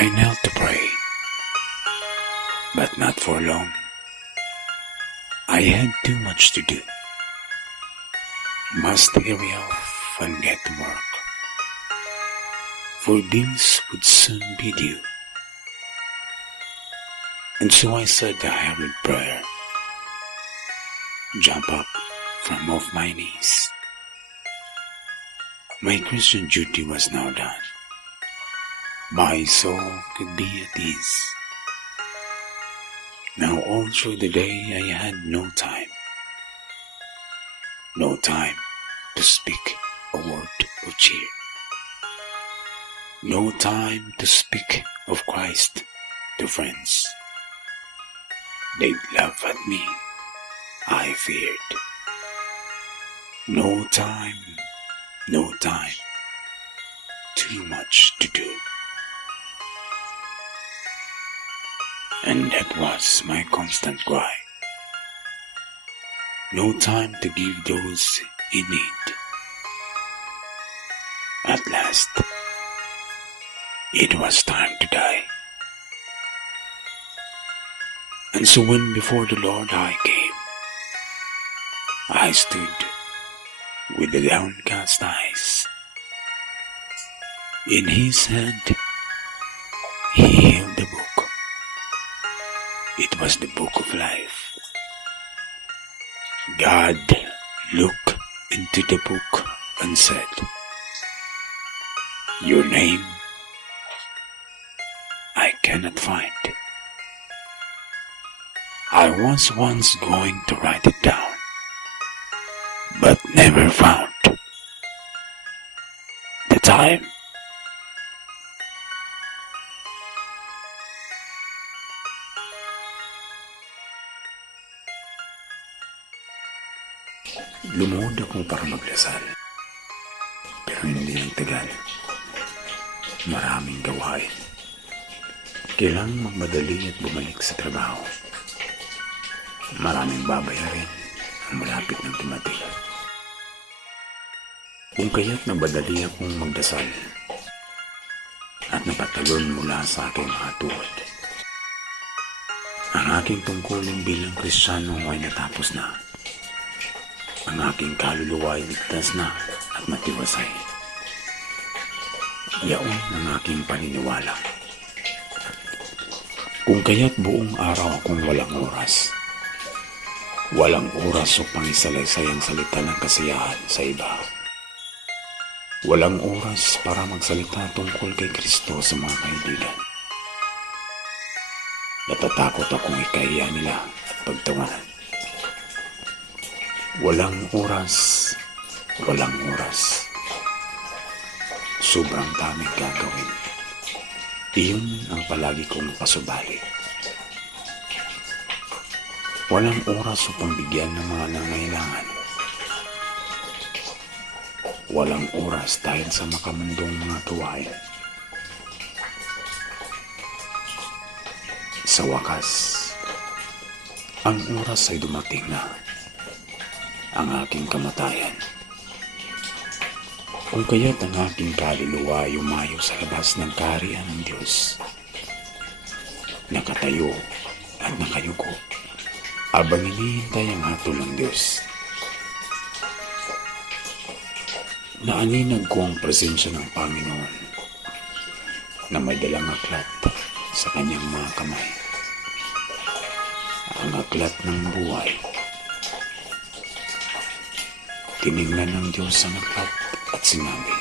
I knelt to pray, but not for long. I had too much to do. Must hurry off and get to work, for bills would soon be due. And so I said a hurried prayer, jump up from off my knees. My Christian duty was now done. My soul could be at ease. Now all through the day I had no time to speak a word of cheer, no time to speak of Christ to friends. They'd laugh at me, I feared. No time, too much to do. And that was my constant cry. No time to give those in need. At last, it was time to die. And so when before the Lord I came, I stood with the downcast eyes. In his hand, he held the book. It was the book of life. God looked into the book and said, your name I cannot find. I was once going to write it down, but never found the time. Lumuhod ako para maglasal, pero hindi ang tagal. Maraming gawain. Kailangang magmadali at bumalik sa trabaho. Maraming babayarin ang malapit ng dumating. Kung kaya't nabadali akong magdasal at napatalon mula sa aking mga tuhod. Ang aking tungkulin bilang Kristiyano ay natapos na. Ang aking kaluluwa ay ligtas na at matiwasay. Yaon ang aking paniniwala. Kung kaya't buong araw akong walang oras. Walang oras upang isalaysay ang salita ng kasiyahan sa iba. Walang oras para magsalita tungkol kay Kristo sa mga kaibigan. Natatakot akong ikahiya nila at pagtawanan. Walang oras. Sobrang daming gagawin. Iyon ang palagi kong pasubali. Walang oras upang bigyan ng mga nangailangan. Walang oras dahil sa makamundong mga gawain. Sa wakas, ang oras ay dumating na. Ang aking kamatayan. Kung kaya't ang aking kaluluwa ay umayo sa labas ng kaharian ng Diyos. Nakatayo at nakayuko, abang hinihintay ang hatol ng Diyos. Naaninag ko ang presensya ng Panginoon na may dalang aklat sa kanyang mga kamay. Ang aklat ng buhay. Tinignan ng Diyos ang aklat at sinabi,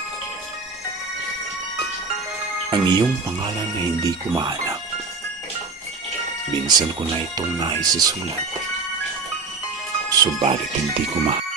ang iyong pangalan ay hindi ko mahanap. Minsan ko na itong naisisulat, subalit hindi ko mahanap.